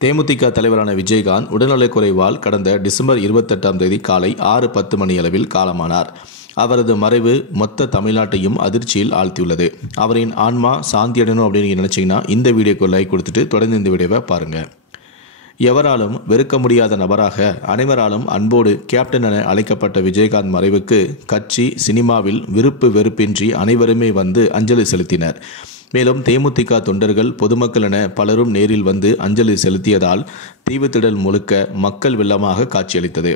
தேமுதிக தலைவரான விஜயகாந்த் உடல்நலக்குறைவால் கடந்த டிசம்பர் 28ஆம் தேதி காலை 6:10 மணியளவில் காலமானார். அவரது மறைவு மொத்த தமிழ்நாட்டையும் அதிர்ச்சியில் ஆழ்த்தியுள்ளது. அவரின் ஆன்மா சாந்தியடையணும் அப்படின்னு நினைச்சீங்கன்னா இந்த வீடியோக்கு லைக் கொடுத்துட்டு தொடர்ந்து இந்த வீடியோவை பாருங்க. எவராலும் வெறுக்க முடியாத நபராக அனைவராலும் அன்போடு கேப்டன் என அழைக்கப்பட்ட விஜயகாந்த் மறைவுக்கு கட்சி, சினிமாவில் விருப்பு வெறுப்பின்றி அனைவருமே வந்து அஞ்சலி செலுத்தினர். மேலும் தேமுதிக தொண்டர்கள், பொதுமக்கள் என பலரும் நேரில் வந்து அஞ்சலி செலுத்தியதால் தீவுத்திடல் முழுக்க மக்கள் வெள்ளமாக காட்சியளித்தது.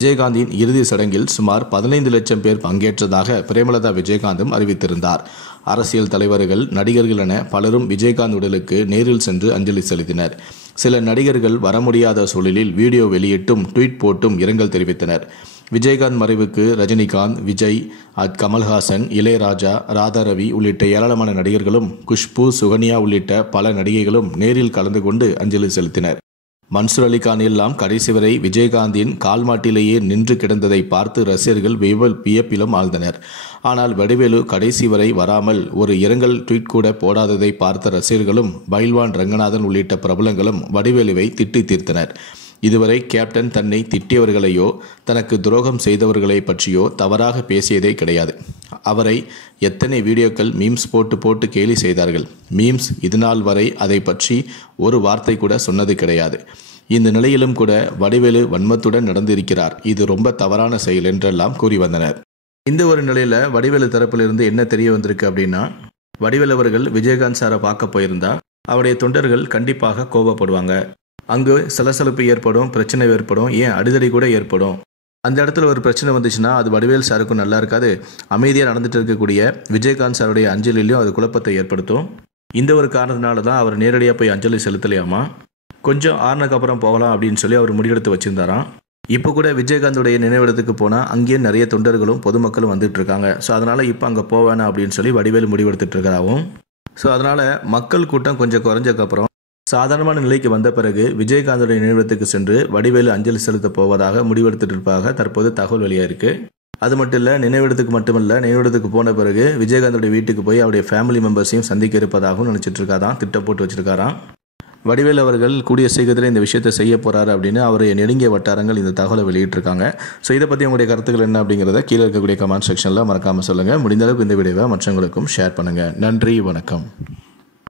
விஜயகாந்தின் இறுதி சடங்கில் சுமார் 15 லட்சம் பேர் பங்கேற்றதாக பிரேமலதா விஜயகாந்தும் அறிவித்திருந்தார். அரசியல் தலைவர்கள், நடிகர்கள் என பலரும் விஜயகாந்த் உடலுக்கு நேரில் சென்று அஞ்சலி செலுத்தினர். சில நடிகர்கள் வர முடியாத சூழலில் வீடியோ வெளியிட்டும் ட்வீட் போட்டும் இரங்கல் தெரிவித்தனர். விஜயகாந்த் மறைவுக்கு ரஜினிகாந்த், விஜய், கமல்ஹாசன், இளையராஜா, ராதாரவி உள்ளிட்ட ஏராளமான நடிகர்களும், குஷ்பு, சுகன்யா உள்ளிட்ட பல நடிகைகளும் நேரில் கலந்து கொண்டு அஞ்சலி செலுத்தினர். மன்சூர் அலிகான் எல்லாம் கடைசி வரை விஜயகாந்தின் கால்மாட்டிலேயே நின்று கிடந்ததை பார்த்து ரசிகர்கள் வியப்பிலும் ஆழ்ந்தனர். ஆனால் வடிவேலு கடைசி வரை வராமல் ஒரு இரங்கல் ட்வீட் கூட போடாததை பார்த்த ரசிகர்களும், பைல்வான் ரங்கநாதன் உள்ளிட்ட பிரபலங்களும் வடிவேலுவை திட்டி தீர்த்தனர். இதுவரை கேப்டன் தன்னை திட்டியவர்களையோ தனக்கு துரோகம் செய்தவர்களை பற்றியோ தவறாக பேசியதே கிடையாது. அவரை எத்தனை வீடியோக்கள் மீம்ஸ் போட்டு கேலி செய்தார்கள். மீம்ஸ் இதுநாள் வரை அதை பற்றி ஒரு வார்த்தை கூட சொன்னது கிடையாது. இந்த நிலையிலும் கூட வடிவேலு வன்மத்துடன் நடந்திருக்கிறார். இது ரொம்ப தவறான செயல் என்றெல்லாம் கூறி வந்தனர். இந்த ஒரு நிலையில வடிவேலு தரப்பிலிருந்து என்ன தெரிய வந்திருக்கு அப்படின்னா, வடிவேலு அவர்கள் விஜயகாந்த் சாரை பார்க்க போயிருந்தா அவருடைய தொண்டர்கள் கண்டிப்பாக கோபப்படுவாங்க. அங்கு சலசலப்பு ஏற்படும், பிரச்சனை ஏற்படும், ஏன் அடிதடி கூட ஏற்படும். அந்த இடத்துல ஒரு பிரச்சனை வந்துச்சுன்னா அது வடிவேல் சாருக்கும் நல்லா இருக்காது. அமைதியாக நடந்துட்டு இருக்கக்கூடிய விஜயகாந்த் சாருடைய அஞ்சலிலையும் அது குழப்பத்தை ஏற்படுத்தும். இந்த ஒரு காரணத்தினால தான் அவர் நேரடியாக போய் அஞ்சலி செலுத்தலையாமா. கொஞ்சம் ஆறுனக்கு அப்புறம் போகலாம் அப்படின்னு சொல்லி அவர் முடிவெடுத்து வச்சிருந்தாராம். இப்போ கூட விஜயகாந்தோடைய நினைவிடத்துக்கு போனால் அங்கேயும் நிறைய தொண்டர்களும் பொதுமக்களும் வந்துட்டு இருக்காங்க. ஸோ அதனால் இப்போ அங்கே போவேனா அப்படின்னு சொல்லி வடிவேலு முடிவெடுத்துட்டு இருக்கிறாவும். ஸோ அதனால் மக்கள் கூட்டம் கொஞ்சம் குறைஞ்சக்கப்புறம் சாதாரணமான நிலைக்கு வந்த பிறகு விஜயகாந்தோடைய நினைவிடத்துக்கு சென்று வடிவேலு அஞ்சலி செலுத்த போவதாக முடிவெடுத்துட்டு இருப்பதாக தற்போது தகவல் வெளியாயிருக்கு. அது மட்டும் இல்லை, நினைவிடத்துக்கு மட்டுமல்ல, நினைவிடத்துக்கு போன பிறகு விஜயகாந்தோடைய வீட்டுக்கு போய் அவருடைய ஃபேமிலி மெம்பர்ஸையும் சந்திக்க இருப்பதாகவும் நினைச்சிட்டு இருக்காராம், திட்டம் போட்டு வச்சிருக்காராம். வடிவேலு அவர்கள் கூடிய சீக்கிரத்தில் இந்த விஷயத்தை செய்ய போறாரு அப்படின்னு அவருடைய நெருங்கிய வட்டாரங்கள் இந்த தகவலை வெளியிட்டிருக்காங்க. ஸோ இதை பற்றி உங்களுடைய கருத்துக்கள் என்ன அப்படிங்கிறத கீழே இருக்கக்கூடிய கமெண்ட் செக்ஷனில் மறக்காமல் சொல்லுங்கள். முடிந்த அளவுக்கு இந்த வீடியோவை மற்றவங்களுக்கும் ஷேர் பண்ணுங்கள். நன்றி, வணக்கம்.